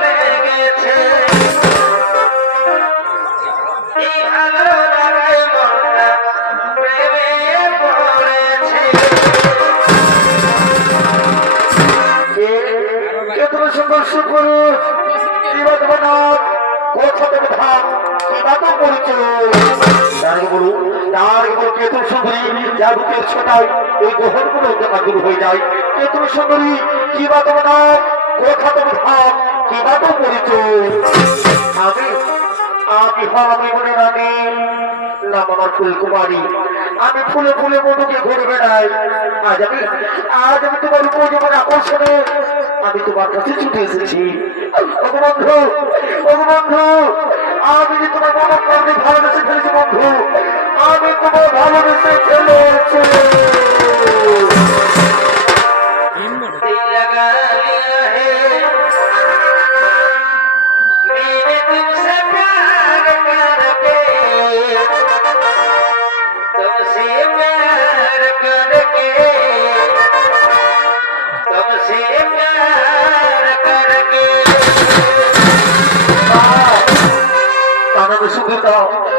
লেগেছে এই ভালো লাগাই মনটা প্রেমে পড়েছে কে তুমি সংঘর্ষ করো কিবা তোমার নাম কোথা থেকে ধাম কিবা তো পরিচয় কেতুর সুন্দরী যার বুকের ছোটায় এই গ্রহণ গুলো দূর হয়ে যায় কেতুর সুন্দরী কিবা তোমার নাম কোথা থেকে ধাম কিবা তো পরিচয় আমি আমি মনে রানি নাম আমার ফুলকুমারী আমি ফুলে ফুলে মধুকে ঘুরে বেড়াই আজ আমি তোমার উপর যেমন আকর্ষণে আমি তোমার কাছে ছুটে এসেছি বন্ধু আমি যে তোমার মনে প্রাণে ভালোবেসে ফেলেছি বন্ধু আমি তোমার ভালোবেসে ফেলেছি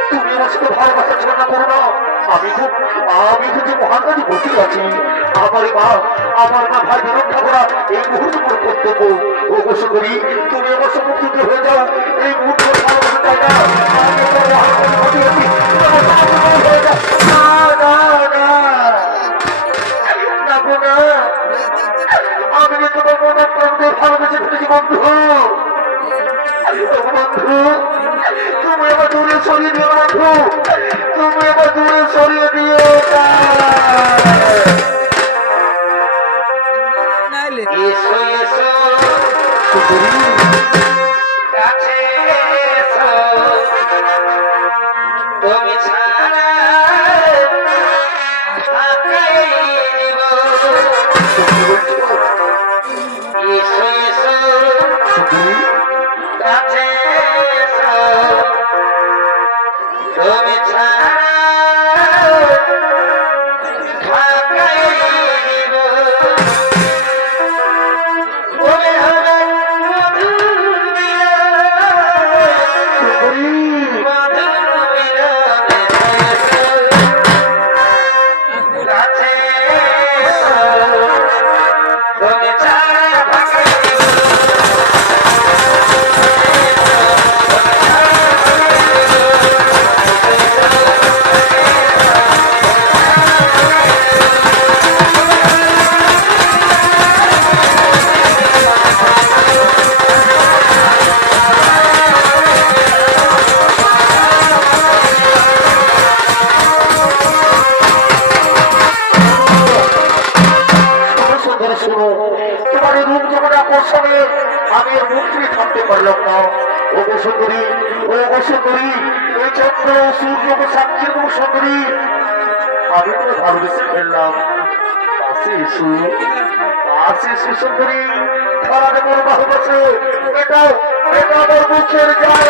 তুমি আমার সাথে ভালোবাসা ছোড়া করো না আমি খুব মহান কাজে বসে আছি আমার মা ভাই রক্ষা করা এই মুহূর্তে করে কর্তব্য ও বসে করি তুমি আমার সম্মুখীন হয়ে যাও এই মুহূর্তে ভালোবাসা চাই না আমি যে তোমার মনে প্রাণে ভালোবেসে ফেলেছি বন্ধু তুমি এবার দূরে সরিয়ে দিও বন্ধু তুমি এবার দূরে সরিয়ে দিও এসো এসো কাছে এসো তুমি ছাড়া থাকাই দিব এসো এসো কাছে তুমি ছাড়া থাকাই দিব বলে হবে কাছে তুমি ছাড়া থাকাই আমি এর মুখ থেকে থাকতে পারলাম না ও সুন্দরী এই চন্দ্র সূর্য সাক্ষী সুন্দরী আমি তো ভালোবেসে ফেললাম পাশে এসো সুন্দরী ধরা দেবো ভালোবাসে এটাও আমার মুখের যায়